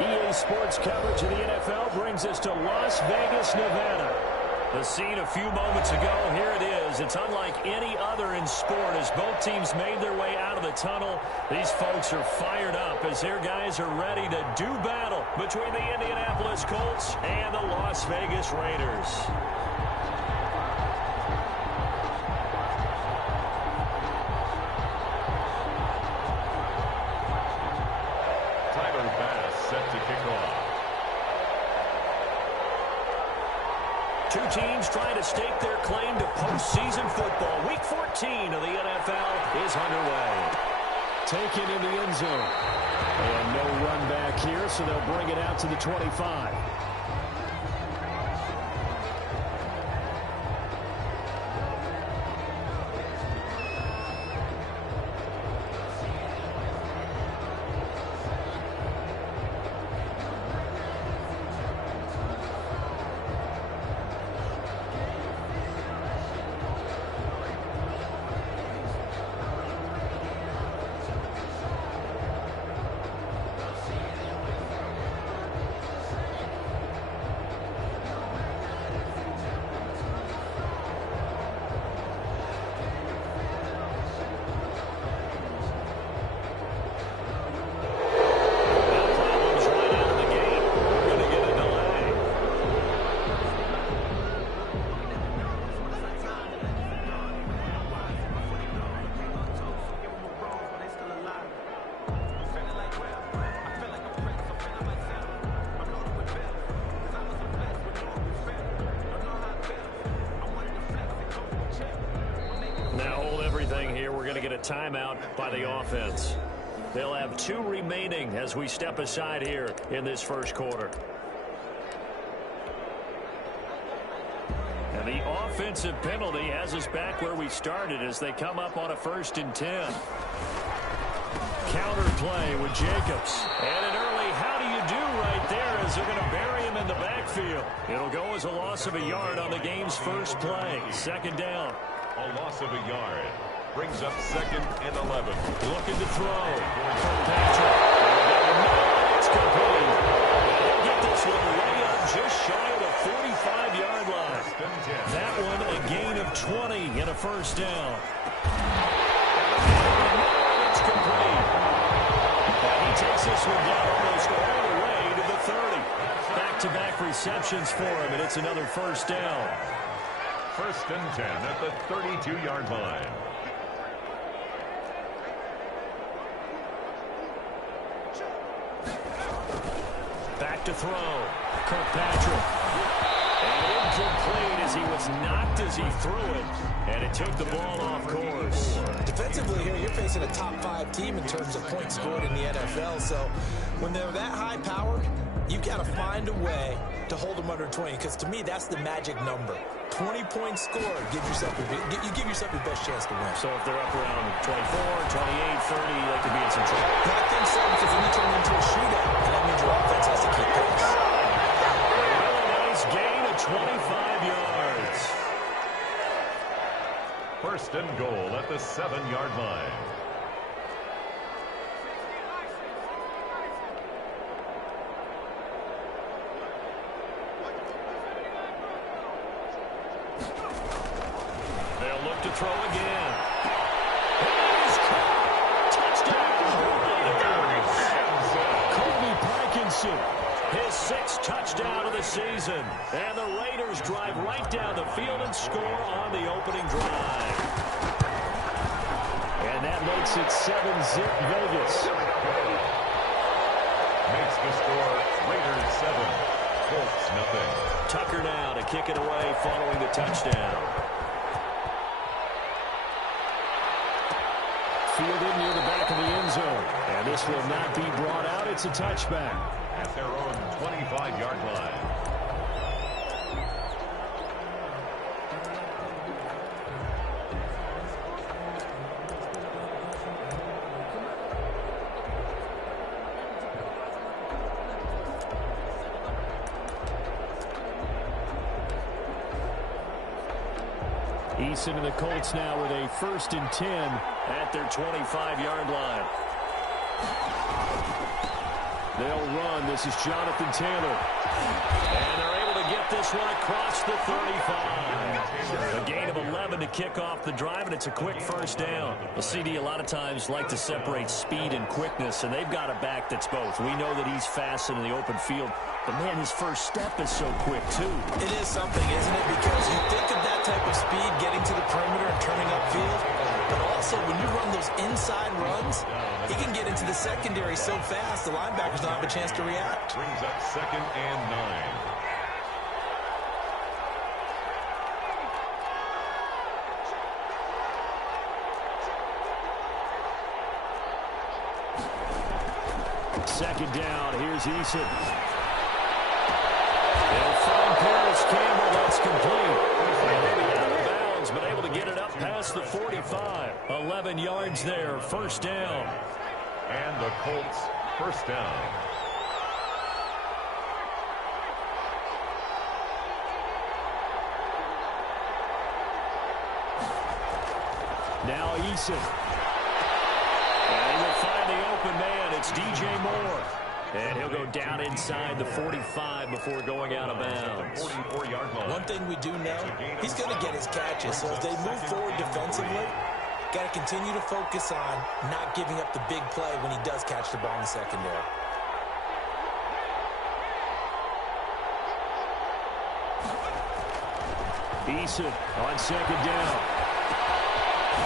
EA Sports coverage of the NFL brings us to Las Vegas, Nevada. The scene a few moments ago, here it is. It's unlike any other in sport as both teams made their way out of the tunnel. These folks are fired up as their guys are ready to do battle between the Indianapolis Colts and the Las Vegas Raiders. Two teams trying to stake their claim to postseason football. Week 14 of the NFL is underway. Taken in the end zone. And no run back here, so they'll bring it out to the 25. Timeout by the offense. They'll have 2 remaining as we step aside here in this first quarter. And the offensive penalty has us back where we started as they come up on a 1st and 10. Counter play with Jacobs. And an early how do you do right there as they're going to bury him in the backfield. It'll go as a loss of a yard on the game's first play. 2nd down. A loss of a yard. Brings up 2nd and 11. Looking to throw. Patrick. It's complete. He'll get this one way up just shy of the 45-yard line. That one a gain of 20 and a 1st down. It's complete. And he takes this one down almost all the way to the 30. Back-to-back receptions for him, and it's another 1st down. 1st and 10 at the 32-yard line. Back to throw. Kirkpatrick. And incomplete as he was knocked as he threw it. And it took the ball off course. Defensively here, you're facing a top 5 team in terms of points scored in the NFL. So when they're that high powered, you've got to find a way to hold them under 20. Because to me, that's the magic number. 20 points scored. Give yourself your best chance to win. So if they're up around 24, 28, 30, they could be in some trouble. I think so, because then you turn into a shootout, and that means your offense has to keep pace. A really nice gain of 25 yards. 1st and goal at the 7-yard line. To throw again. He's caught. Touchdown. Kobe Parkinson. His 6th touchdown of the season. And the Raiders drive right down the field and score on the opening drive. And that makes it 7-zip Vegas. Makes the score Raiders 7, Colts nothing. Tucker now to kick it away following the touchdown. Fielded near the back of the end zone. And this will not be brought out. It's a touchback. At their own 25-yard line. Eason and the Colts now with a 1st and 10 at their 25-yard line. They'll run. This is Jonathan Taylor. And they're able to get this one across the 35. A gain of 11 to kick off the drive, and it's a quick first down. The CD a lot of times like to separate speed and quickness, and they've got a back that's both. We know that he's fast in the open field, but, man, his first step is so quick, too. It is something, isn't it? Because you think of that type of speed getting to the perimeter and turning upfield, but also when you run those inside runs, he can get into the secondary so fast the linebackers don't have a chance to react. Brings up 2nd and 9. Second down. Here's Eason. They'll find Paris Campbell. That's complete. Maybe out of bounds, but able to get it up past the 45. 11 yards there. First down. And the Colts first down. Now Eason. And he will find the open man. It's DJ Moore. And he'll go down inside the 45 before going out of bounds. 44-yard line. One thing we do know, he's going to get his catches. So as they move forward defensively, got to continue to focus on not giving up the big play when he does catch the ball in the secondary. Eason on second down.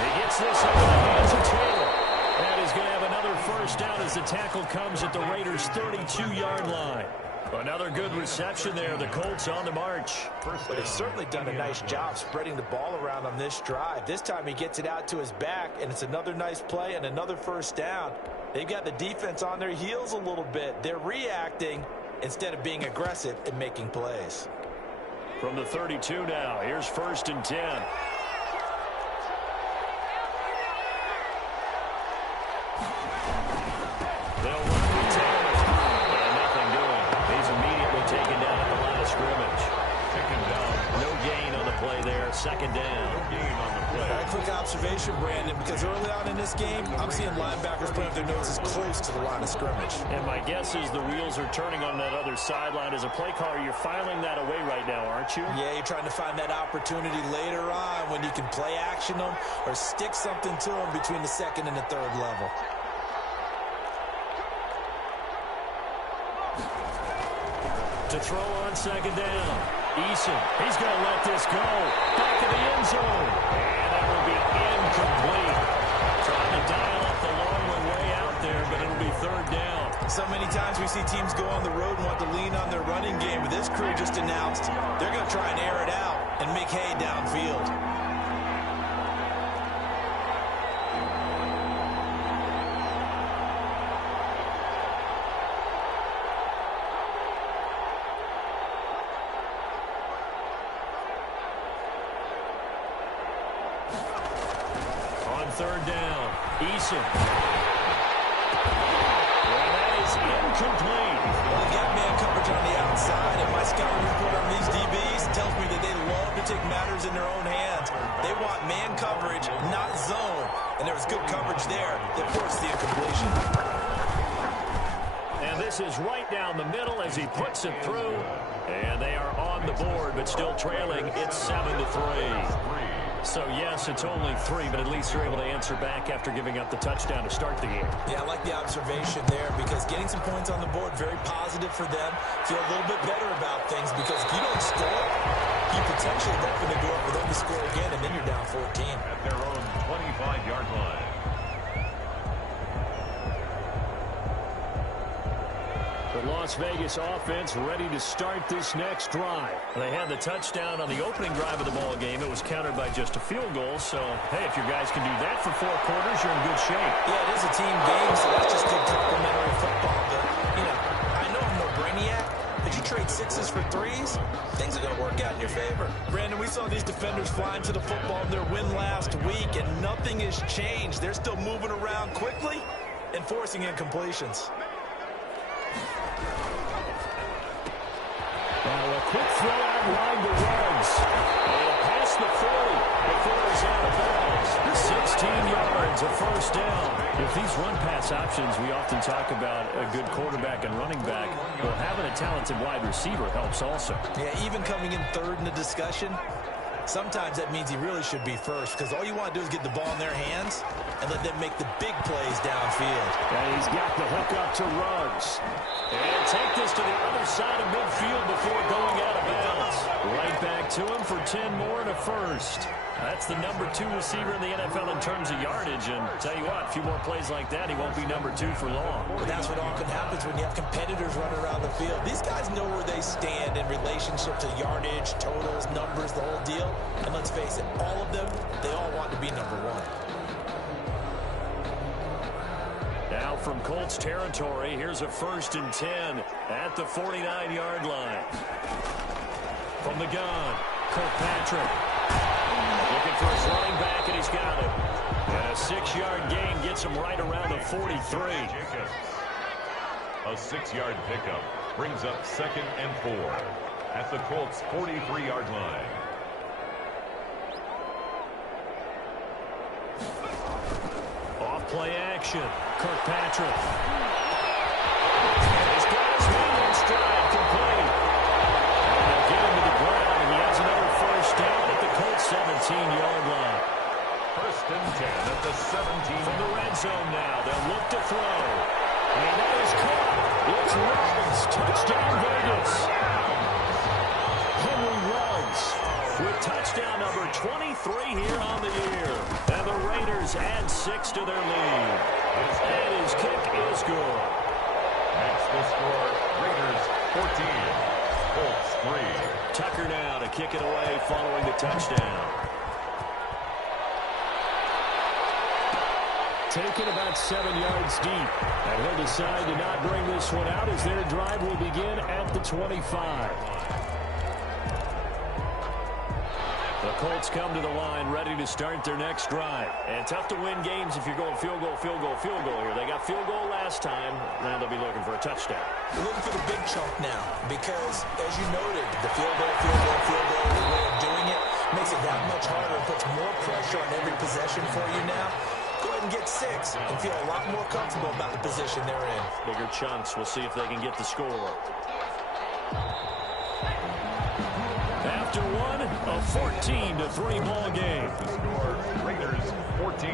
He gets this over the hands of Taylor. And he's going to have another first down as the tackle comes at the Raiders' 32-yard line. Another good reception there. The Colts on the march. But he's certainly done a nice job spreading the ball around on this drive. This time he gets it out to his back, and it's another nice play and another first down. They've got the defense on their heels a little bit. They're reacting instead of being aggressive and making plays. From the 32 now, here's 1st and 10. They'll run with Taylor. And nothing doing. He's immediately taken down at the line of scrimmage. Taken down. No gain on the play there. Second down. No gain on the play. A quick observation, Brandon, because early on in this game, I'm seeing linebackers putting up their noses close to the line of scrimmage. And my guess is the wheels are turning on that other sideline. As a play caller, you're filing that away right now, aren't you? Yeah, you're trying to find that opportunity later on when you can play action them or stick something to them between the 2nd and the 3rd level. To throw on second down. Eason, he's going to let this go. Back in the end zone. And that will be incomplete. Trying to dial up the long one way out there, but it'll be 3rd down. So many times we see teams go on the road and want to lean on their running game, but this crew just announced they're going to try and air it out and make hay downfield. On 3rd down, Eason. Well, that is incomplete. Well, they got man coverage on the outside, and my scouting report on these DBs tells me that they love to take matters in their own hands. They want man coverage, not zone. And there was good coverage there that forced the incompletion. And this is right down the middle as he puts it through. And they are on the board, but still trailing. It's 7-3. So, yes, it's only 3, but at least they're able to answer back after giving up the touchdown to start the game. Yeah, I like the observation there because getting some points on the board, very positive for them. Feel a little bit better about things because if you don't score, you potentially open the door for them to score again, and then you're down 14. At their own 25-yard line. The Las Vegas offense ready to start this next drive. They had the touchdown on the opening drive of the ball game. It was countered by just a field goal. So, hey, if your guys can do that for 4 quarters, you're in good shape. Yeah, it is a team game, so that's just good complimentary football. But, I know I'm no brainiac, but you trade 6s for 3s, things are going to work out in your favor. Brandon, we saw these defenders flying to the football in their win last week, and nothing has changed. They're still moving around quickly and forcing incompletions. Now a quick throw out line to Ruggs. And past the 40. before he's out of bounds. 16 yards, a first down. With these run-pass options, we often talk about a good quarterback and running back. Well, having a talented wide receiver helps also. Yeah, even coming in third in the discussion, sometimes that means he really should be first, because all you want to do is get the ball in their hands and let them make the big plays downfield. And he's got the hook up to Ruggs. And take this to the other side of midfield before going out of bounds. Right back to him for 10 more and a first. That's the number 2 receiver in the NFL in terms of yardage. And tell you what, a few more plays like that, he won't be number 2 for long. But that's what often happens when you have competitors running around the field. These guys know where they stand in relationship to yardage, totals, numbers, the whole deal. And let's face it, all of them, they all want to be number 1. Now from Colts territory, here's a 1st and 10 at the 49-yard line. From the gun, Kirkpatrick. Looking for his running back, and he's got it. And a 6-yard gain gets him right around the 43. A 6-yard pickup brings up 2nd and 4 at the Colts' 43-yard line. Play action. Kirkpatrick. He's got his man in stride, complete. And they'll get him to the ground, and he has another first down at the Colts 17-yard line. 1st and 10 at the 17. From the red zone now, they'll look to throw. And that is caught. It's Ruggs. Touchdown, Vegas. Henry Ruggs with touchdown number 23 here on the year. And the Raiders add 6 to their lead. And his kick is good. Makes the score Raiders 14, Colts 3. Tucker now to kick it away following the touchdown. Taken about 7 yards deep. And he'll decide to not bring this one out as their drive will begin at the 25. The Colts come to the line ready to start their next drive. And tough to win games if you're going field goal, field goal, field goal here. They got field goal last time. Now they'll be looking for a touchdown. They're looking for the big chunk now because, as you noted, the field goal, field goal, field goal, the way of doing it makes it that much harder and puts more pressure on every possession for you now. Go ahead and get 6 and feel a lot more comfortable about the position they're in. Bigger chunks. We'll see if they can get the score. After one, a 14-3 ball game. The score Raiders 14,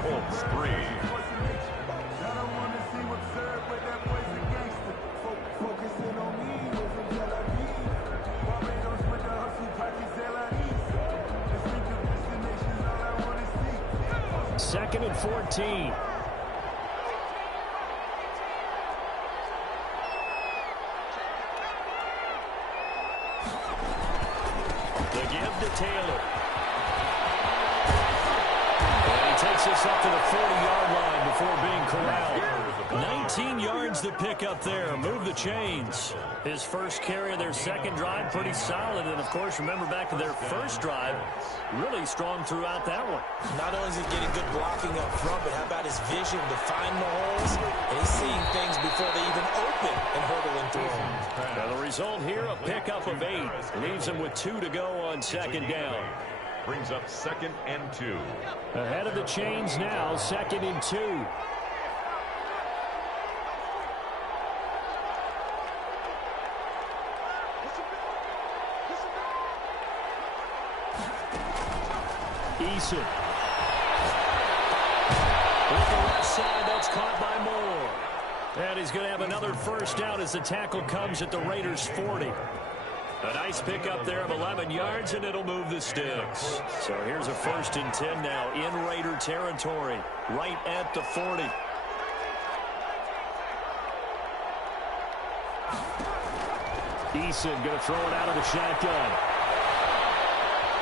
Colts 3. Second and 14. The give to Taylor. And he takes us up to the 40-yard line before being corralled. 19 yards to pick up there. Move the chains. His first carry of their second drive, pretty solid. And, of course, remember back to their first drive, really strong throughout that one. Not only is he getting good blocking up front, but how about his vision to find the holes? And he's seeing things before they even open and hurdling through them. Now the result here, a pickup of 8. Leaves him with 2 to go on second down. Brings up 2nd and 2. Ahead of the chains now, 2nd and 2. Eason. With the left side, that's caught by Moore. And he's going to have another first down as the tackle comes at the Raiders' 40. A nice pickup there of 11 yards, and it'll move the sticks. So here's a 1st and 10 now in Raider territory, right at the 40. Eason going to throw it out of the shotgun.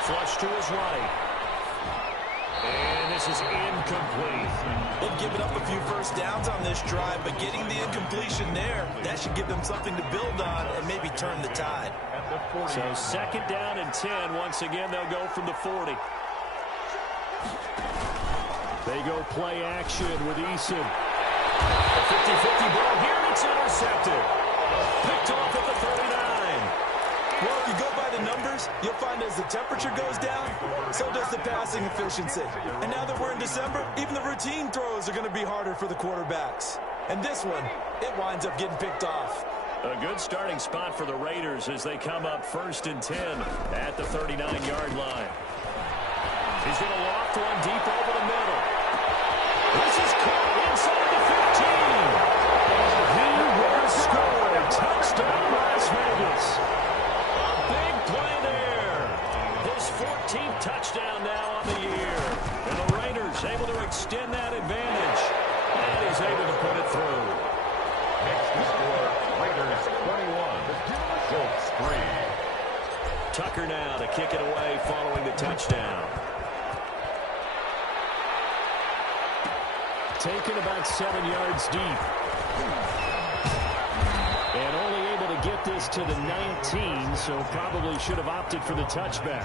Flush to his right. And this is incomplete. They've given up a few first downs on this drive, but getting the incompletion there, that should give them something to build on and maybe turn the tide. So 2nd down and 10. Once again, they'll go from the 40. They go play action with Eason. A 50-50 ball here, and it's intercepted. Picked off at the 39. Well, if you go by the numbers, you'll find as the temperature goes down, so does the passing efficiency. And now that we're in December, even the routine throws are going to be harder for the quarterbacks. And this one, it winds up getting picked off. A good starting spot for the Raiders as they come up 1st and 10 at the 39-yard line. He's going to loft one deep over the middle. This is caught inside the 15. He will score. Touchdown, Las Vegas. A big play there. His 14th touchdown now on the year. And the Raiders able to extend that advantage. And he's able to put it through. Next to score, Raiders 21, Colts 3. Tucker now to kick it away following the touchdown. Taken about 7 yards deep. And only able to get this to the 19, so probably should have opted for the touchback.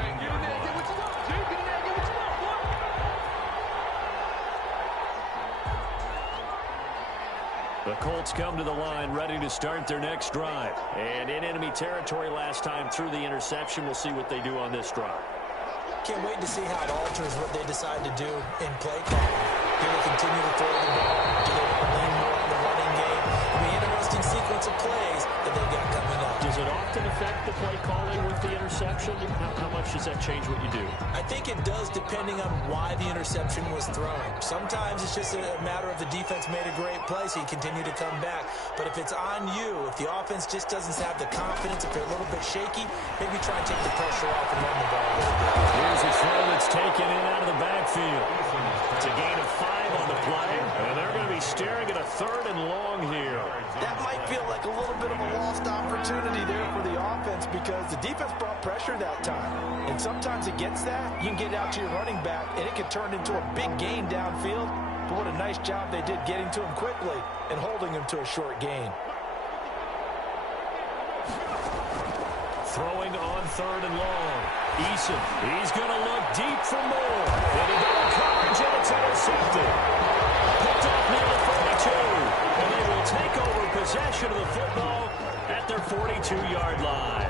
The Colts come to the line ready to start their next drive. And in enemy territory last time through the interception. We'll see what they do on this drive. Can't wait to see how it alters what they decide to do in play calling. Do they continue to throw the ball? Do they want to lean more on the running game? It'll be an interesting sequence of plays that they've got coming up. Does it often affect the play calling with the interception? How much does that change what you do? I think it does depending on why the interception was thrown. Sometimes it's just a matter of the defense made a great play, so you continue to come back. But if it's on you, if the offense just doesn't have the confidence, if they're a little bit shaky, maybe try and take the pressure off and run the ball a little bit. Here's a throw that's taken in out of the backfield. It's a gain of 5 on the play, and they're going to be staring at a 3rd and long here. That might feel like a little bit of a lost opportunity there for the offense because the defense brought pressure that time. And sometimes against that, you can get out to your running back, and it can turn into a big gain downfield. But what a nice job they did getting to him quickly and holding him to a short gain. Throwing on 3rd and long. Eason, he's going to look deep for more. And he got coverage, and it's intercepted. Picked off near the 42. And they will take over possession of the football at their 42-yard line.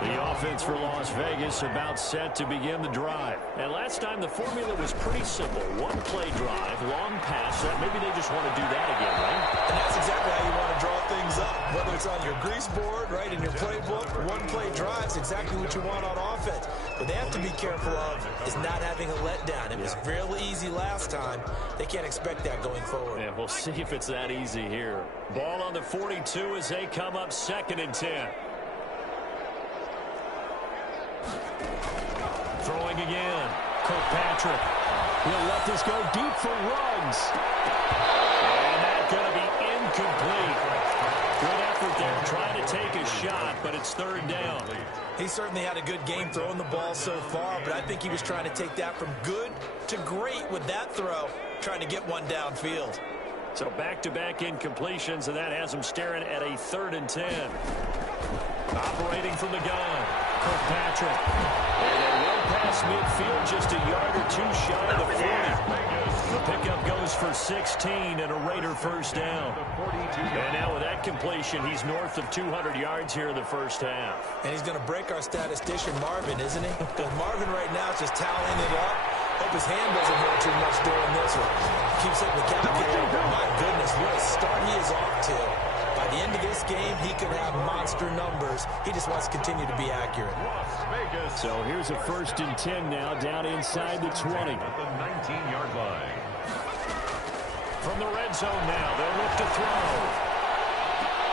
The offense for Las Vegas about set to begin the drive. And last time the formula was pretty simple. One play drive, long pass. Maybe they just want to do that again, right? And that's exactly how you want to draw things up. Whether it's on your grease board, right, in your playbook, one play drive is exactly what you want on offense. What they have to be careful of is not having a letdown. It was real easy last time. They can't expect that going forward. Yeah, we'll see if it's that easy here. Ball on the 42 as they come up 2nd and 10. Throwing again. Kirkpatrick. He'll let this go deep for Ruggs. And that's going to be incomplete. Good effort there trying to take a shot, but it's 3rd down. He certainly had a good game throwing the ball so far, but I think he was trying to take that from good to great with that throw, trying to get one downfield. So back-to-back incompletions, and that has him staring at a 3rd and 10. Operating from the gun. Kirkpatrick. And a low pass midfield, just a yard or 2 shy of the 40. The pickup goes for 16 and a Raider 1st down. And now with that completion, he's north of 200 yards here in the 1st half. And he's going to break our statistician Marvin, isn't he? Because Marvin right now is just tallying it up. Hope his hand doesn't hurt too much during this one. Keeps hitting the calculator, but my goodness, what a start he is off to. By the end of this game, he could have monster numbers. He just wants to continue to be accurate. So here's a 1st and 10 now, down inside the 20. At the 19-yard line. From the red zone now, they'll look to throw.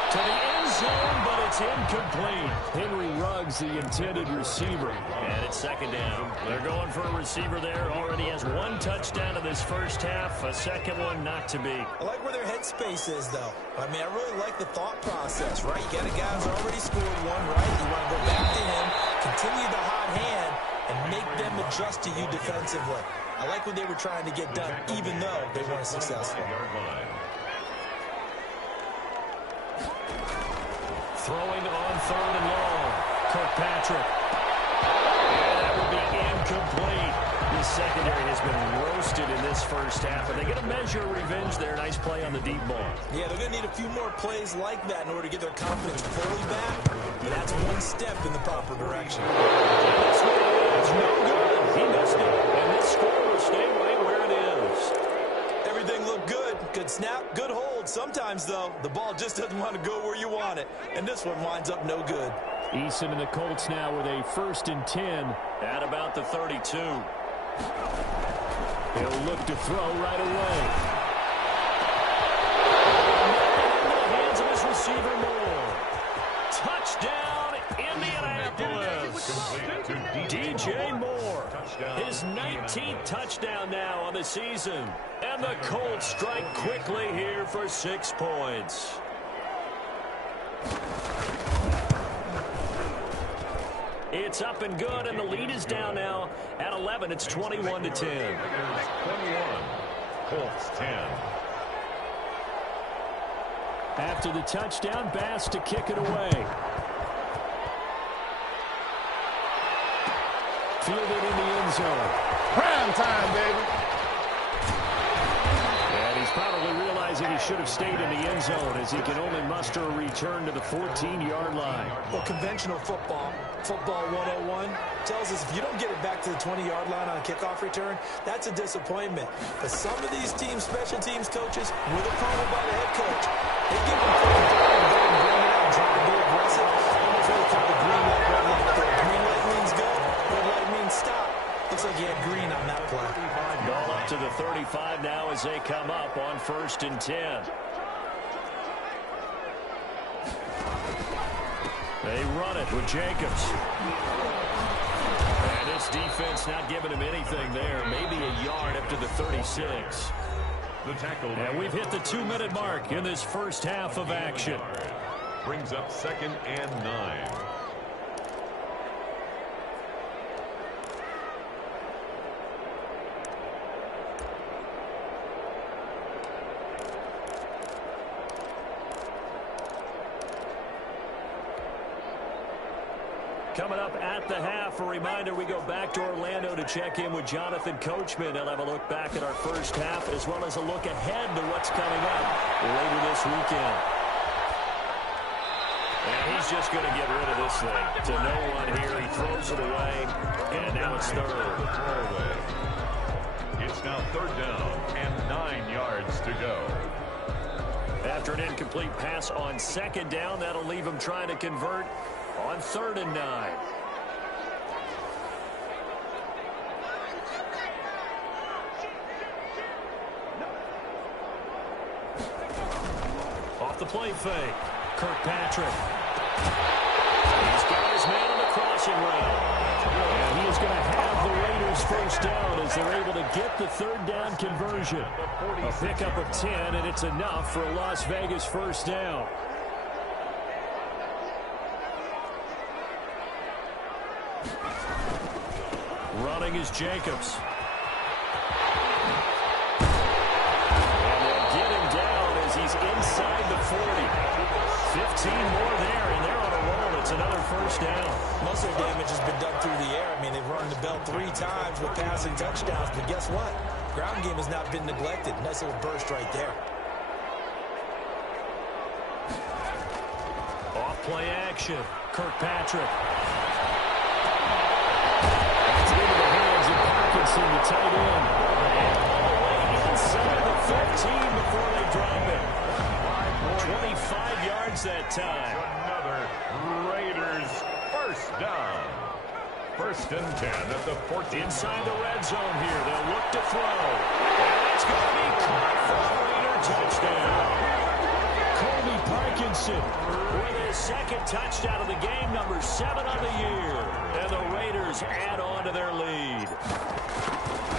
To the end zone, but it's incomplete. Henry Ruggs, the intended receiver. And it's 2nd down. They're going for a receiver there. Already has 1 touchdown in this 1st half. A 2nd one not to be. I like where their headspace is, though. I mean, I really like the thought process, right? You got a guy who's already scored 1, right? You want to go back to him, continue the hot hand, and make them adjust to you defensively. I like what they were trying to get done, even though they weren't successful. Throwing on 3rd and long. Kirkpatrick. And that will be incomplete. This secondary has been roasted in this first half. Are they going to measure revenge there? Nice play on the deep ball. Yeah, they're going to need a few more plays like that in order to get their confidence fully back. But that's one step in the proper direction. And this one is no good. He missed it. And this score will stay right where it is. Everything looked good. Good snap, good hold. Sometimes, though, the ball just doesn't want to go where you want it. And this one winds up no good. Eason and the Colts now with a 1st and 10 at about the 32. He'll look to throw right away. Into the hands of his receiver Moore. Touchdown, Indianapolis. DJ Moore. His 19th touchdown now on the season. And the Colts strike quickly here for 6 points. It's up and good, and the lead is down now at 11. It's 21-10. 21. Colts 10. After the touchdown, Bass to kick it away. Fielded in the end zone. Prime time, baby. And he's probably realizing he should have stayed in the end zone as he can only muster a return to the 14-yard line. Well, conventional football 101, tells us if you don't get it back to the 20-yard line on a kickoff return, that's a disappointment. But some of these teams, special teams coaches, with approval by the head coach, they give them free time to go and bring it out and try to be aggressive. Almost really called the green light, red light. The green light means go, red light means stop. Looks like he had green on that play. Ball up to the 35 now as they come up on 1st and 10. They run it with Jacobs. And this defense not giving him anything there. Maybe a yard up to the 36. The tackle. And we've hit the 2-minute mark in this first half of action. Brings up 2nd and 9. Coming up at the half, a reminder, we go back to Orlando to check in with Jonathan Coachman. He'll have a look back at our first half as well as a look ahead to what's coming up later this weekend. And he's just going to get rid of this thing to no one here. He throws it away, and now it's 3rd. It's now 3rd down and 9 yards to go. After an incomplete pass on 2nd down, that'll leave him trying to convert on 3rd and 9. Off the play fake. Kirkpatrick. He's got his man on the crossing route. And he is going to have the Raiders 1st down as they're able to get the 3rd down conversion. A pickup of 10, and it's enough for a Las Vegas 1st down. Running is Jacobs. And they'll get him down as he's inside the 40. 15 more there, and they're on a roll. It's another 1st down. Most of the damage has been done through the air. I mean, they've run the bell 3 times with passing touchdowns. But guess what? Ground game has not been neglected. Nice little burst right there. Off play action. Kirkpatrick. The tight end. And all the way inside the 15 before they drop it. 25 yards that time. Another Raiders 1st down. 1st and 10 at the 14. Inside the red zone here. They'll look to throw. And it's going to be caught for a Raider touchdown. Colby Parkinson with his 2nd touchdown of the game, number 7 on the year. And the Raiders add on to their lead.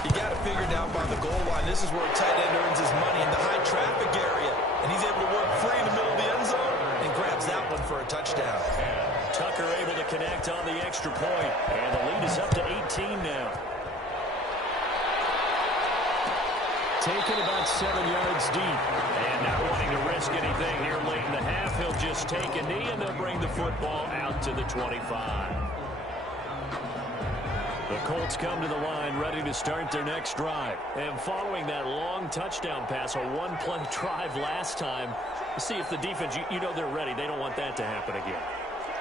You got to figure down by the goal line. This is where a tight end earns his money in the high traffic area. And he's able to work free in the middle of the end zone and grabs that one for a touchdown. Tucker able to connect on the extra point. And the lead is up to 18 now. Taken about 7 yards deep. And not wanting to risk anything here late in the half, he'll just take a knee and they'll bring the football out to the 25. The Colts come to the line ready to start their next drive. And following that long touchdown pass, a one-play drive last time, see if the defense, you know they're ready. They don't want that to happen again.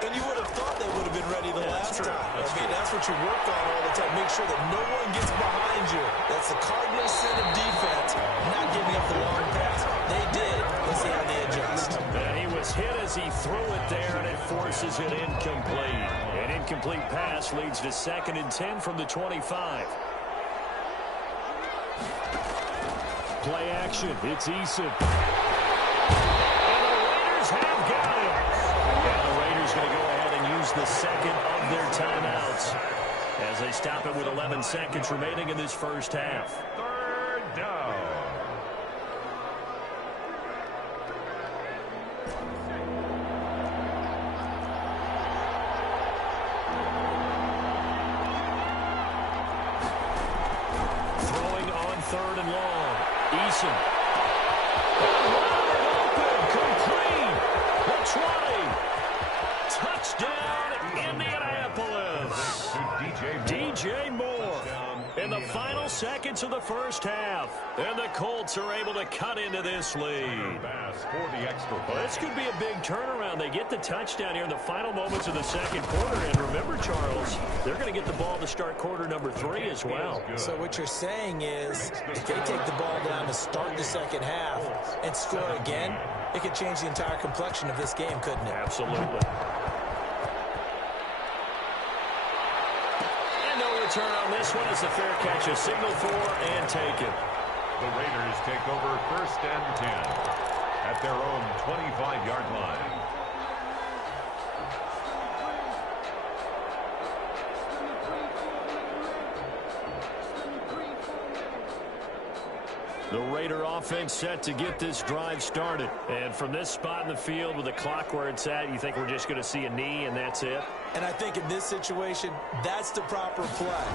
And you would have thought they would have been ready the last time. That's what you work on all the time. Make sure that no one gets behind you. That's the cardinal sin of defense, not giving up the long pass. They did. Let's see how they adjust. And he was hit as he threw it there, and it forces it incomplete. An incomplete pass leads to 2nd and 10 from the 25. Play action. It's Eason. And the Raiders have got him. And the Raiders going to go ahead and use the second of their timeouts as they stop it with 11 seconds remaining in this first half. 3rd down. Throwing on 3rd and long. Eason. Complete. The 20. Touchdown, Indianapolis. DJ Moore in the final seconds of the first half. And the Colts are able to cut into this lead. Well, this could be a big turnaround. They get the touchdown here in the final moments of the second quarter. And remember, Charles, they're going to get the ball to start quarter number 3 as well. So what you're saying is if they take the ball down to start the second half and score again, it could change the entire complexion of this game, couldn't it? Absolutely. Return on this one is the fair catch, a signal for and taken. The Raiders take over 1st and 10 at their own 25-yard line. The Raider offense set to get this drive started. And from this spot in the field with the clock where it's at, you think we're just going to see a knee and that's it? And I think in this situation, that's the proper play.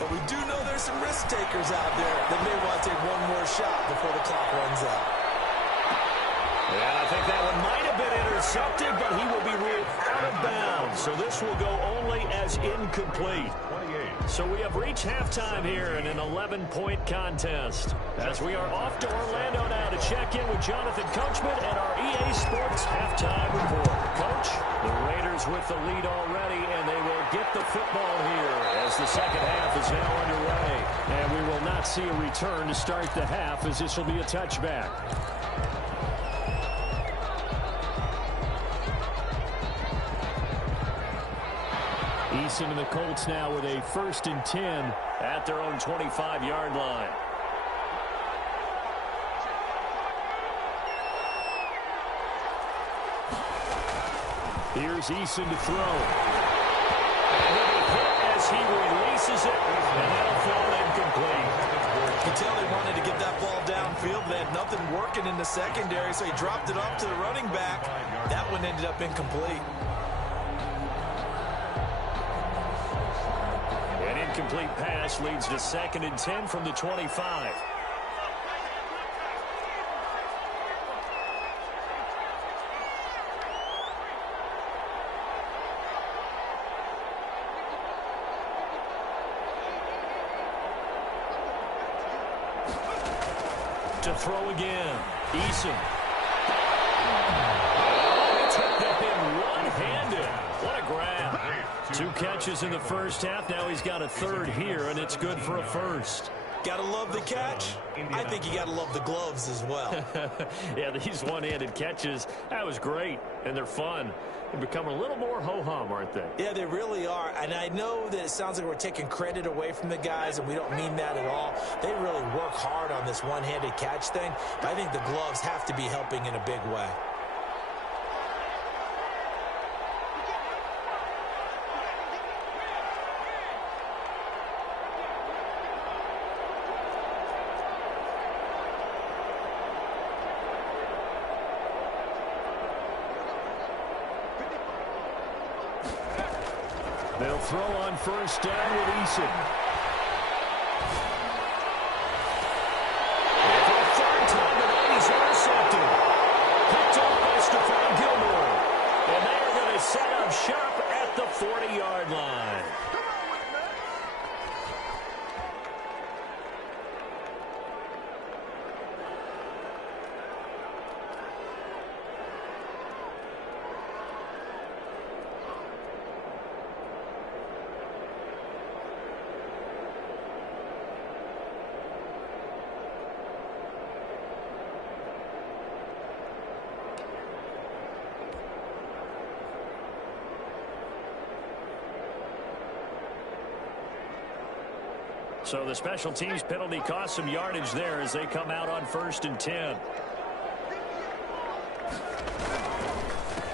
But we do know there's some risk takers out there that may want to take one more shot before the clock runs out. And I think that one might have been intercepted, but he will be ruled out of bounds. So this will go only as incomplete. So we have reached halftime here in an 11-point contest. As we are off to Orlando now to check in with Jonathan Coachman and our EA Sports halftime report. Coach, the Raiders with the lead already, and they will get the football here as the second half is now underway. And we will not see a return to start the half as this will be a touchback. Eason and the Colts now with a 1st and 10 at their own 25-yard line. Here's Eason to throw. And he'll be hit as he releases it, and that'll fall incomplete. You can tell they wanted to get that ball downfield. They had nothing working in the secondary, so he dropped it off to the running back. That one ended up incomplete. Incomplete pass leads to 2nd and 10 from the 25. To throw again, Eason. Oh, he took that in one-handed. What a grab. 2 catches in the first half. Now he's got a 3rd here, and it's good for a 1st. Gotta love the catch. I think you gotta love the gloves as well. Yeah, these one-handed catches, that was great, and they're fun. They become a little more ho-hum, aren't they? Yeah, they really are. And I know that it sounds like we're taking credit away from the guys, and we don't mean that at all. They really work hard on this one-handed catch thing, but I think the gloves have to be helping in a big way. They'll throw on 1st down with Eason. And for the 3rd time tonight, he's intercepted. Picked off by Stephon Gilmore. And they are going to set up shop at the 40-yard line. So the special teams penalty cost some yardage there as they come out on 1st and 10.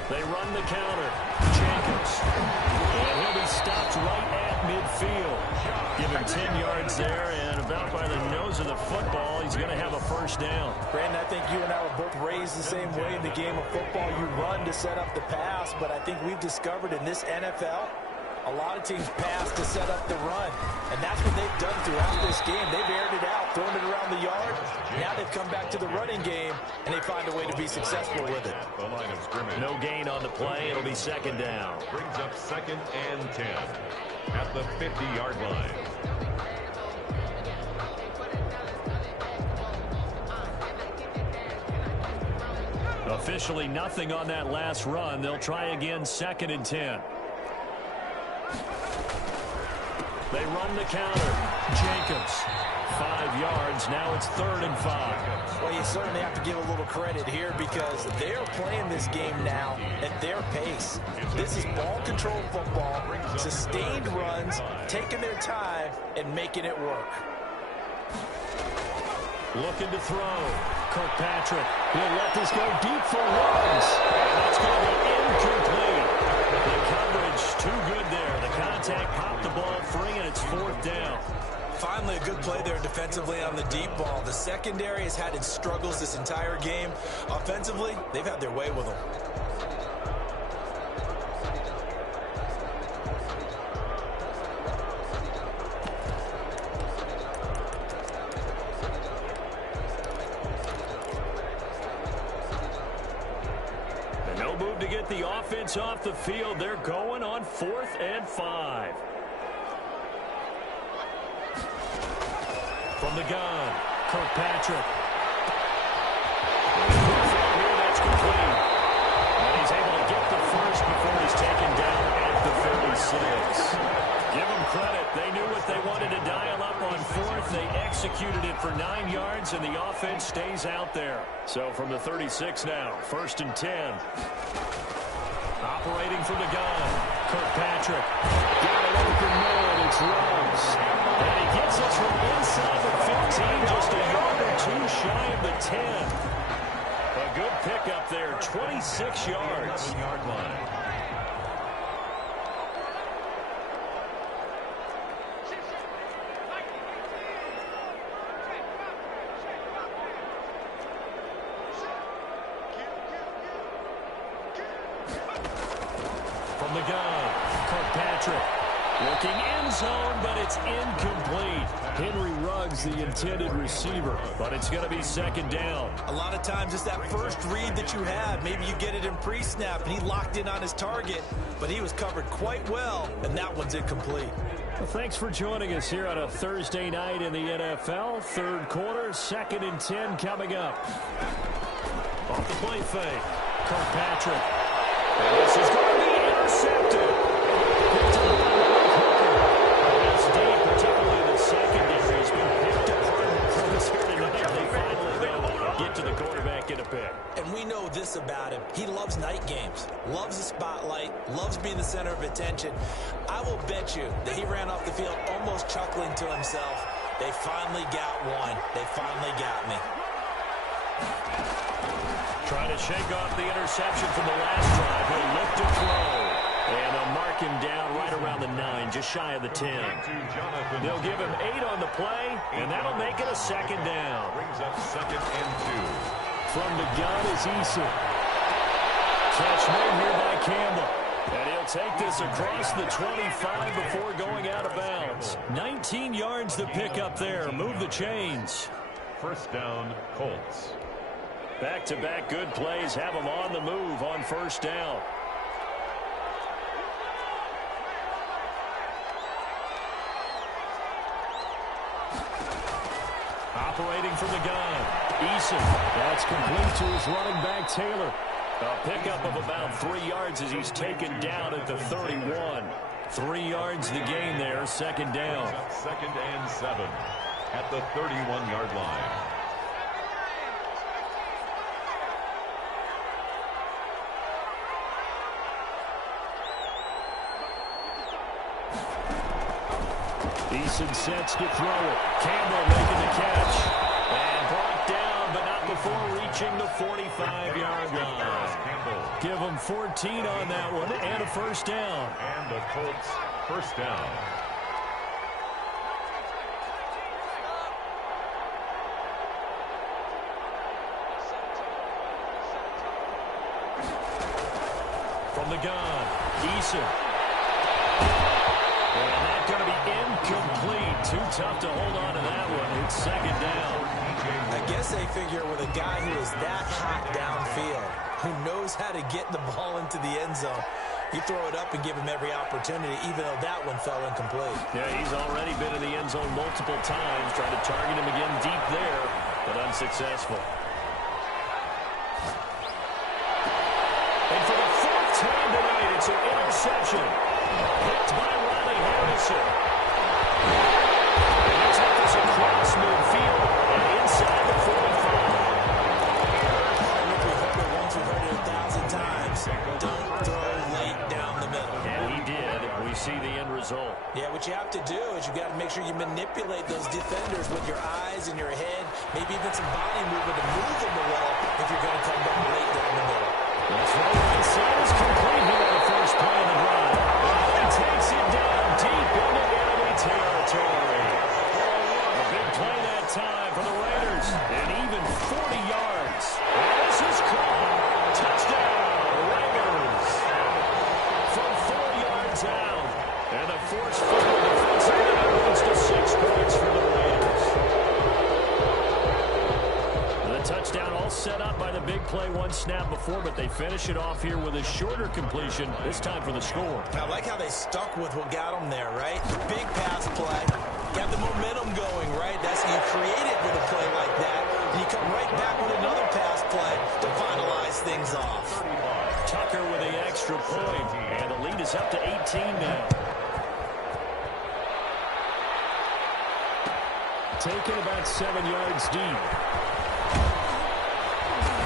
They run the counter. Jacobs. And he'll be stopped right at midfield. Give him 10 yards there, and about by the nose of the football, he's going to have a first down. Brandon, I think you and I were both raised the same way in the game of football. You run to set up the pass, but I think we've discovered in this NFL, a lot of teams pass to set up the run. And that's what they've done throughout this game. They've aired it out, thrown it around the yard. Now they've come back to the running game, and they find a way to be successful with it. The line of scrimmage. No gain on the play. It'll be 2nd down. Brings up 2nd and 10 at the 50-yard line. Officially nothing on that last run. They'll try again 2nd and 10. They run the counter. Jacobs. 5 yards. Now it's 3rd and 5. Well, you certainly have to give a little credit here because they're playing this game now at their pace. This is ball control football, sustained runs, taking their time and making it work. Looking to throw. Kirkpatrick. He'll let this go deep for runs. And that's going to be incomplete. The coverage too good there. The contact popped the ball free, and it's 4th down. Finally, a good play there defensively on the deep ball. The secondary has had its struggles this entire game. Offensively, they've had their way with them. And no move to get the offense off the field. They're going on 4th and 5. From the gun, Kirkpatrick. Here, that's complete. And he's able to get the first before he's taken down at the 36. Give them credit. They knew what they wanted to dial up on 4th. They executed it for 9 yards, and the offense stays out there. So from the 36 now, 1st and 10. Operating from the gun, Kirkpatrick. Got it open mid. It's Rose. And he gets us from inside the 15, just a yard or 2 shy of the 10. A good pickup there, 26 yards. Yard line. From the gun, Kirkpatrick. Looking end zone, but it's incomplete. Henry Ruggs, the intended receiver, but it's going to be 2nd down. A lot of times it's that first read that you have. Maybe you get it in pre-snap, and he locked in on his target, but he was covered quite well, and that one's incomplete. Well, thanks for joining us here on a Thursday night in the NFL. 3rd quarter, 2nd and 10 coming up. Off the play fake, Kirkpatrick. And this is going to be intercepted. Picked up by Mike Hooker. It's deep, particularly the secondary has been picked apart from this here tonight. They finally get to the quarterback in a pick. And we know this about him. He loves night games, loves the spotlight, loves being the center of attention. I will bet you that he ran off the field almost chuckling to himself. They finally got one. They finally got me. Trying to shake off the interception from the last drive. He'll look to throw. And they'll mark him down right around the 9, just shy of the 10. They'll give him 8 on the play, and that'll make it a 2nd down. Brings up 2nd and 2. From the gun is Eason. Catch made here by Campbell. And he'll take this across the 25 before going out of bounds. 19 yards to pick up there. Move the chains. 1st down, Colts. Back-to-back good plays have them on the move on 1st down. Operating from the gun, Eason. That's complete to his running back, Taylor. A pickup of about 3 yards as he's taken down at the 31. 3 yards the gain there, 2nd down. 2nd and 7 at the 31-yard line. Eason sets to throw it. Campbell making the catch. And brought down, but not before reaching the 45-yard line. Give them 14 on that one and a first down. And the Colts first down. From the gun, Eason. And that's going to be incomplete. Too tough to hold on to that one. It's second down. I guess they figure with a guy who is that hot downfield, who knows how to get the ball into the end zone, you throw it up and give him every opportunity, even though that one fell incomplete. Yeah, he's already been in the end zone multiple times, trying to target him again deep there, but unsuccessful. And for the fourth time tonight, it's an interception. Picked by Riley Harrison. And he'll take us across midfield and inside the 45. I think we've heard it once, we've heard it 1,000 times. Don't throw late down the middle. And he did. We see the end result. Yeah, what you have to do is you got to make sure you manipulate those defenders with your eyes and your head, maybe even some body movement to move them a little if you're going to come down late down the middle. That's right. Inside is complete here on the first play of the drive. And takes it down deep into enemy territory. A big play that time for the Raiders. And even 40 yards. And this is caught. Touchdown, Raiders. From 4 yards out. And a forced fumble defensive error leads to 6 points for the Raiders. The touchdown all set up by the big play one snap before, but they finish it off here with a shorter completion, this time for the score. I like how they stuck with what got them there, right? Big pass play. Got the momentum going, right? That's you create it with a play like that. And you come right back with another pass play to finalize things off. Tucker with the extra point, and the lead is up to 18 now. Taken about 7 yards deep.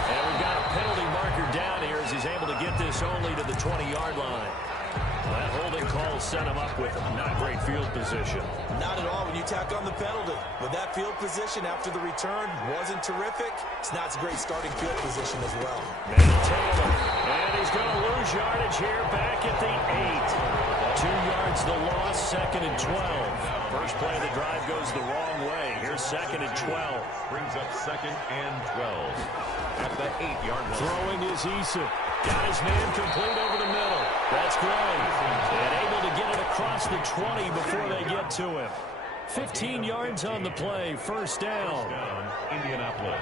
And we've got a penalty marker down here as he's able to get this only to the 20-yard line. That holding call set him up with not great field position. Not at all when you tack on the penalty. With that field position after the return wasn't terrific, it's not a great starting field position as well. And Taylor, and he's going to lose yardage here back at the 8. 2 yards the loss, second and 12. First play of the drive goes the wrong way. Here's second and 12. Brings up second and 12 at the 8-yard line. Throwing is Eason. Got his man complete over the middle. That's great. And able to get it across the 20 before they get to him. 15 yards on the play. First down. Indianapolis.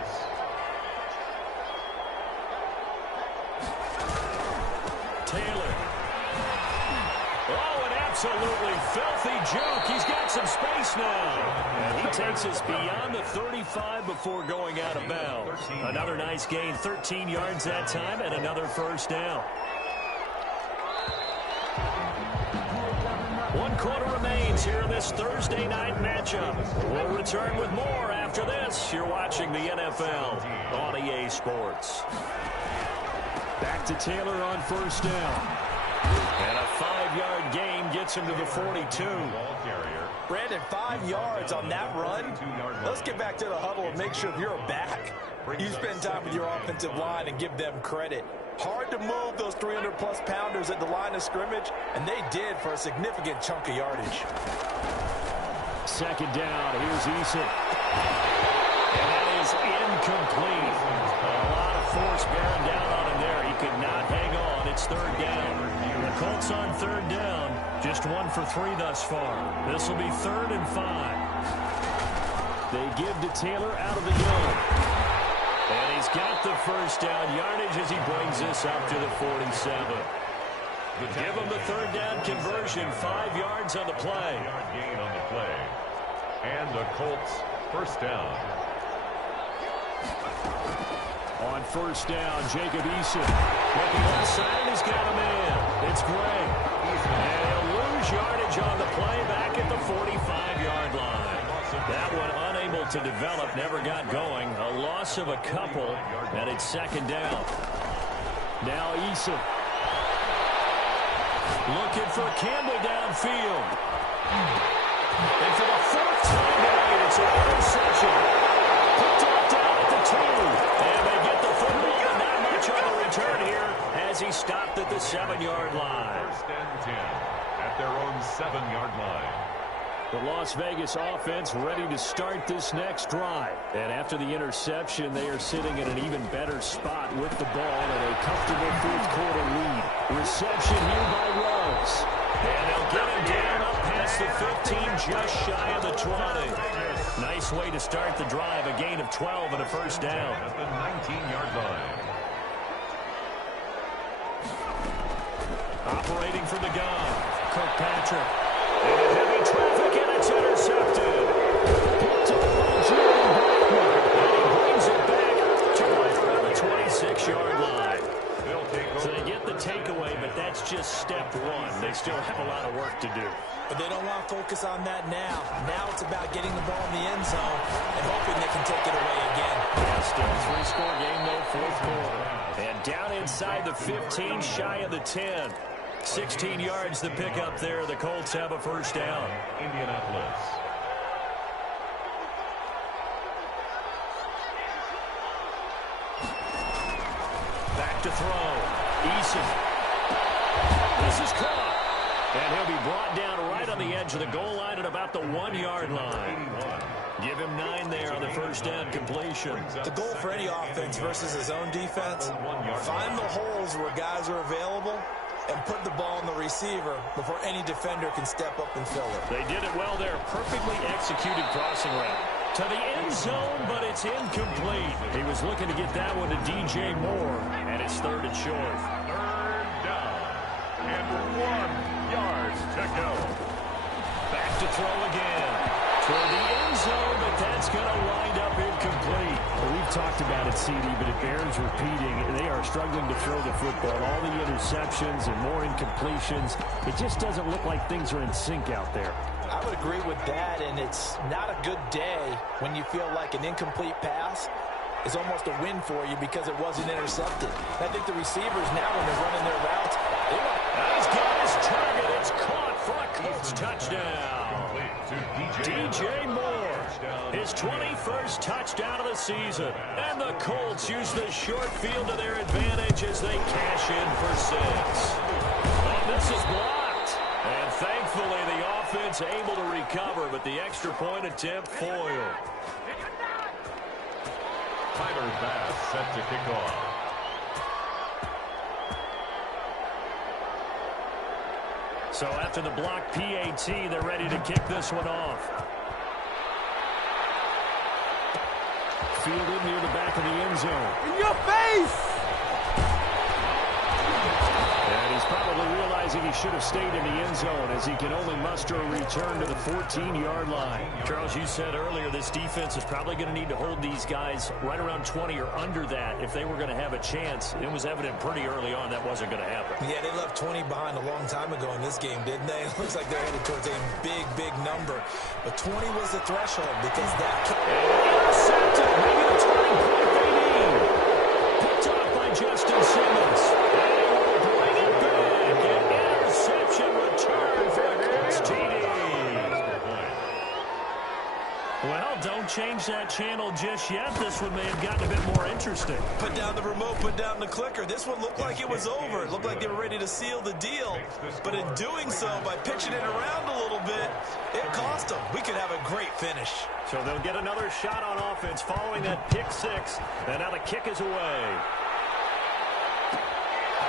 Taylor. Oh, an absolutely filthy juke. He's got some space now. And he takes us beyond the 35 before going out of bounds. Another nice gain, 13 yards that time, and another first down. 1 quarter remains here in this Thursday night matchup. We'll return with more after this. You're watching the NFL on EA Sports. Back to Taylor on first down. And a 5-yard gain gets him to the 42. Brandon, 5 yards on that run. Let's get back to the huddle and make sure if you're a back, you spend time with your offensive line and give them credit. Hard to move those 300-plus pounders at the line of scrimmage, and they did for a significant chunk of yardage. Second down, here's Eason. And that is incomplete. A lot of force bearing down on him there. He could not hang on. It's third down. The Colts on third down. Just 1 for 3 thus far. This will be 3rd and 5. They give to Taylor out of the gun. And he's got the first down yardage as he brings this up to the 47. Give him the third down conversion. 5 yards on the play. 5-yard gain on the play. And the Colts first down. On first down, Jacob Eason. Looking inside, and he's got a man. It's Gray. And he'll lose yardage on the play back at the 45-yard line. That one unable to develop, never got going. A loss of a couple, and it's second down. Now Eason. Looking for Campbell downfield. And for the fourth time tonight, it's an interception. Picked up down at the 2. And they get the football, and not much on the return here as he stopped at the 7-yard line. First and 10 at their own 7-yard line. The Las Vegas offense ready to start this next drive. And after the interception, they are sitting in an even better spot with the ball and a comfortable fourth-quarter lead. Reception here by Rose. And they'll get him down up past the 15, just shy of the 20. Nice way to start the drive, a gain of 12 and a first down. At the 19-yard line. Operating from the gun, Kirkpatrick. And a heavy traffic, and it's intercepted. Picked up by Jerry Blackmon. And he brings it back to right around the 26-yard line. So they get the takeaway, but that's just step one. They still have a lot of work to do. But they don't want to focus on that now. Now it's about getting the ball in the end zone and hoping they can take it away again. Yeah, still a 3-score game, though, fourth quarter. And down inside the 15, shy of the 10. 16 yards the pickup there. The Colts have a first down. Indianapolis. Back to throw. Eason. This is caught. And he'll be brought down right on the edge of the goal line at about the 1-yard line. Give him 9 there on the first down completion. The goal for any offense versus his own defense, find the holes where guys are available and put the ball in the receiver before any defender can step up and fill it. They did it well there. Perfectly executed crossing route. To the end zone, but it's incomplete. He was looking to get that one to DJ Moore, and it's third and short. Third down. And 1 yard to go. Back to throw again. Toward the end zone, but that's going to wind up incomplete. Well, we've talked about it, CD, but it bears repeating. They are struggling to throw the football. All the interceptions and more incompletions. It just doesn't look like things are in sync out there. I would agree with that, and it's not a good day when you feel like an incomplete pass is almost a win for you because it wasn't intercepted. I think the receivers now, when they're running their routes, he's got his target. It's caught for a Colts touchdown. DJ Moore, his 21st touchdown of the season. And the Colts use the short field to their advantage as they cash in for 6. And this is blocked. And thankfully, the offense able to recover, but the extra point attempt foiled. Tyler Bass set to kick off. So after the block PAT, they're ready to kick this one off. Fielded near the back of the end zone. In your face! And he's probably realizing he should have stayed in the end zone as he can only muster a return to the 14-yard line. Charles, you said earlier this defense is probably going to need to hold these guys right around 20 or under that if they were going to have a chance. It was evident pretty early on that wasn't going to happen. Yeah, they left 20 behind a long time ago in this game, didn't they? It looks like they're headed towards a big, big number. But 20 was the threshold because that kept... Intercepted. Maybe the turning point they need. Picked off by Justin Simmons. Well, don't change that channel just yet. This one may have gotten a bit more interesting. Put down the remote, put down the clicker. This one looked like it was over. It looked like they were ready to seal the deal. But in doing so, by pitching it around a little bit, it cost them. We could have a great finish. So they'll get another shot on offense following that pick 6. And now the kick is away.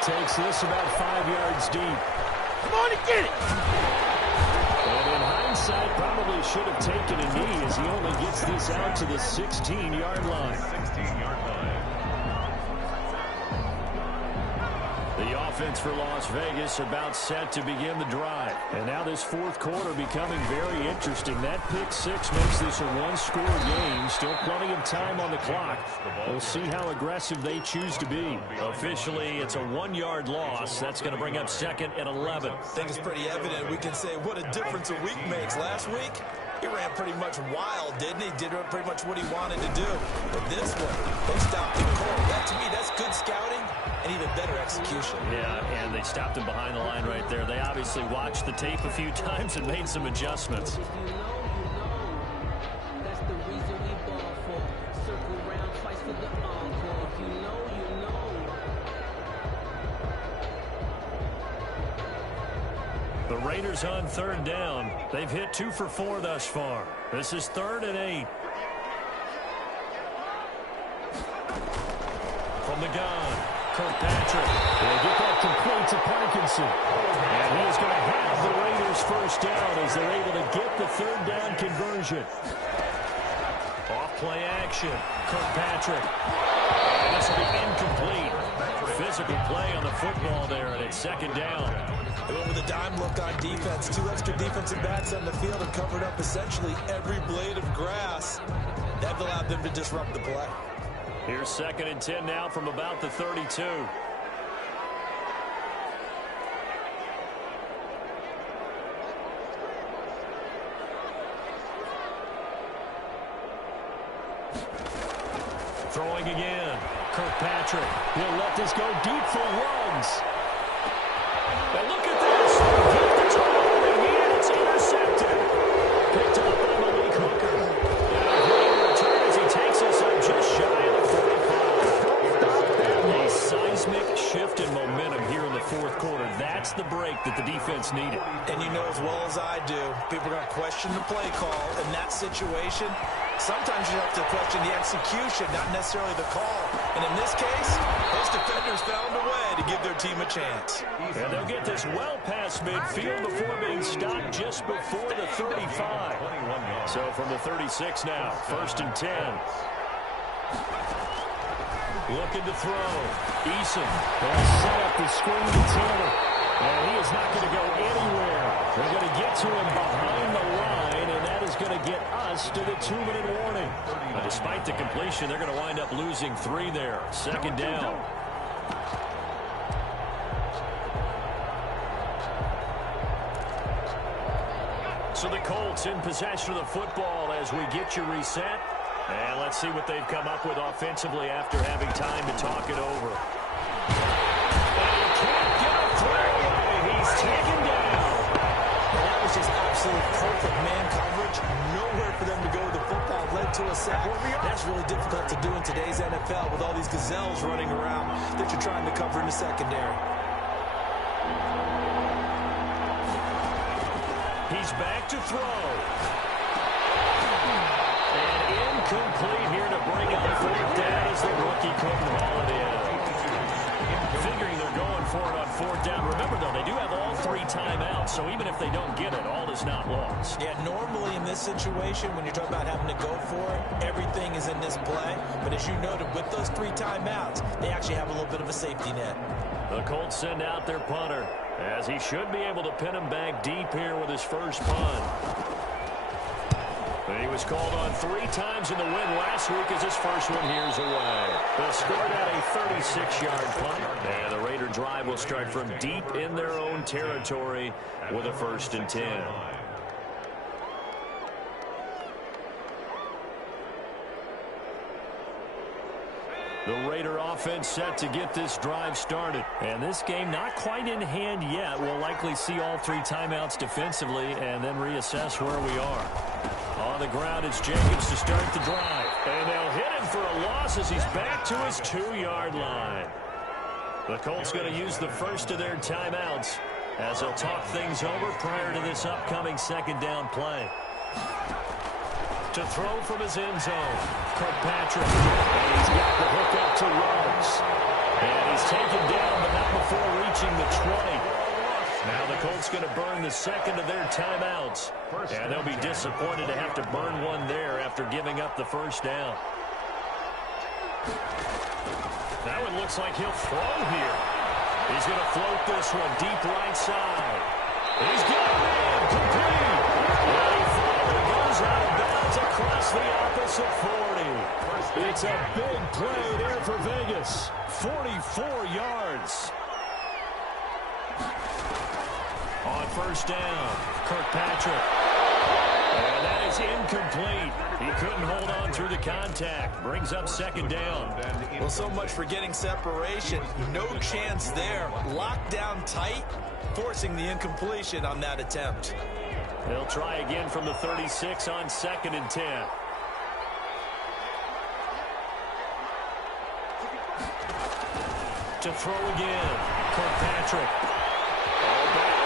Takes this about 5 yards deep. Come on and get it! And in hindsight, probably should have taken a knee as he only gets this out to the 16-yard line. 16-yard line. The offense for Las Vegas about set to begin the drive. And now this fourth quarter becoming very interesting. That pick 6 makes this a one-score game. Still plenty of time on the clock. We'll see how aggressive they choose to be. Officially, it's a 1-yard loss. That's going to bring up 2nd and 11. I think it's pretty evident. We can say what a difference a week makes. Last week, He ran pretty much wild, didn't he? Did pretty much what he wanted to do. But this one, they stopped him cold. That, to me, that's good scouting and even better execution. Yeah, and they stopped him behind the line right there. They obviously watched the tape a few times and made some adjustments. The Raiders on third down. They've hit 2 for 4 thus far. This is 3rd and 8. From the gun, Kirkpatrick. They'll get that complete to Parkinson. And he is going to have the Raiders first down as they're able to get the 3rd down conversion. Off play action, Kirkpatrick. And this will be incomplete. Physical play on the football there, and it's 2nd down. They went with a dime look on defense. 2 extra defensive backs on the field and covered up essentially every blade of grass. That allowed them to disrupt the play. Here's 2nd and 10 now from about the 32. Throwing again. Kirkpatrick. He'll let this go deep for runs. And look at this. He's and it's intercepted. Picked up by Malik Hooker. And a return as he takes us up just shy of the 45. A seismic shift in momentum here in the 4th quarter. That's the break that the defense needed. And you know as well as I do, people are going to question the play call in that situation. Sometimes you have to question the execution, not necessarily the call. And in this case, those defenders found a way to give their team a chance. And they'll get this well past midfield before being stopped just before the 35. So from the 36 now, 1st and 10. Looking to throw. Eason. They'll set up the screen to Taylor. And he is not going to go anywhere. They're going to get to him behind the line, and that is going to get us to the 2-minute warning. But despite the completion, they're going to wind up losing 3 there. 2nd down. So the Colts in possession of the football as we get you reset. And let's see what they've come up with offensively after having time to talk it over. And he can't get a throw away. He's taken down. And that was just absolute perfect man coverage. Nowhere for them to go with the football. Led to a sack. That's really difficult to do in today's NFL with all these gazelles running around that you're trying to cover in the secondary. He's back to throw. And incomplete here to bring up 4th down as the rookie couldn't haul it in. Figuring they're going for it on 4th down. Remember, though, they do have all 3 timeouts, so even if they don't get it, all is not lost. Yeah, normally in this situation, when you're talking about having to go for it, everything is in this play. But as you noted, with those 3 timeouts, they actually have a little bit of a safety net. The Colts send out their punter, as he should be able to pin him back deep here with his first punt. He was called on 3 times in the win last week as his first one here's away. They'll score at a 36-yard punt. And the Raider drive will start from deep in their own territory with a 1st and 10. The Raider offense set to get this drive started. And this game not quite in hand yet. We'll likely see all 3 timeouts defensively and then reassess where we are. On the ground, it's Jacobs to start the drive. And they'll hit him for a loss as he's back to his 2-yard line. The Colts going to use the first of their timeouts as they'll talk things over prior to this upcoming 2nd down play. To throw from his end zone, Kirkpatrick. And he's got the hook up to Rhodes. And he's taken down, but not before reaching the 20. Now the Colts going to burn the 2nd of their timeouts. And they'll be disappointed to have to burn one there after giving up the 1st down. Now it looks like he'll throw here. He's going to float this one deep right side. He's got it in. Complete. And he finally goes out of bounds across the opposite 40. It's a big play there for Vegas. 44 yards. On 1st down, Kirkpatrick. And that is incomplete. He couldn't hold on through the contact. Brings up second down. Well, so much for getting separation. No chance there. Locked down tight, forcing the incompletion on that attempt. They'll try again from the 36 on 2nd and 10. To throw again. Kirkpatrick.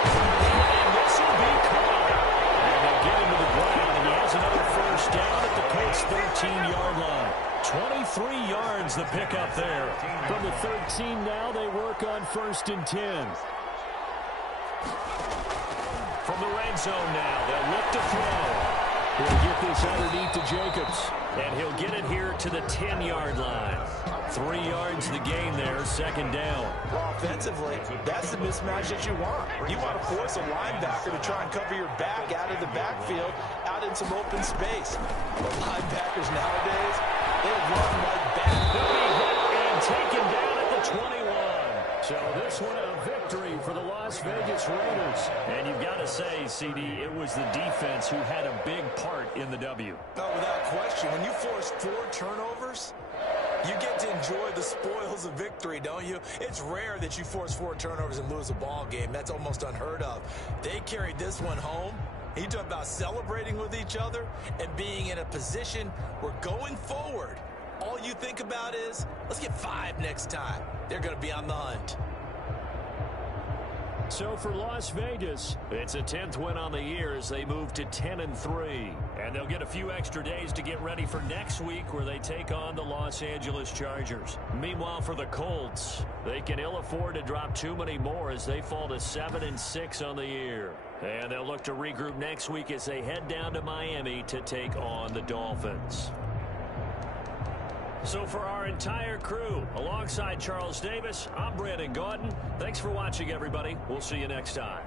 And this will be caught. And they'll get him to the ground, and he has another first down at the Colts' 13-yard line. 23 yards the pickup there. From the 13 now, they work on 1st and 10. From the red zone now, they'll look to throw. He'll get this underneath to Jacobs. And he'll get it here to the 10-yard line. 3 yards the gain there, second down. Well, offensively, that's the mismatch that you want. You want to force a linebacker to try and cover your back out of the backfield, out in some open space. But linebackers nowadays, they run like bad. They'll be hit and taken down at the 21. So this one a victory for the Las Vegas Raiders. And you've got to say, CD, it was the defense who had a big part in the W. No, without question. When you force 4 turnovers, you get to enjoy the spoils of victory, don't you? It's rare that you force 4 turnovers and lose a ball game. That's almost unheard of. They carried this one home. He talked about celebrating with each other and being in a position where going forward, all you think about is, let's get 5 next time. They're going to be on the hunt. So for Las Vegas, it's a 10th win on the year as they move to 10-3. And they'll get a few extra days to get ready for next week where they take on the Los Angeles Chargers. Meanwhile, for the Colts, they can ill afford to drop too many more as they fall to 7-6 on the year. And they'll look to regroup next week as they head down to Miami to take on the Dolphins. So for our entire crew, alongside Charles Davis, I'm Brandon Gaudin. Thanks for watching, everybody. We'll see you next time.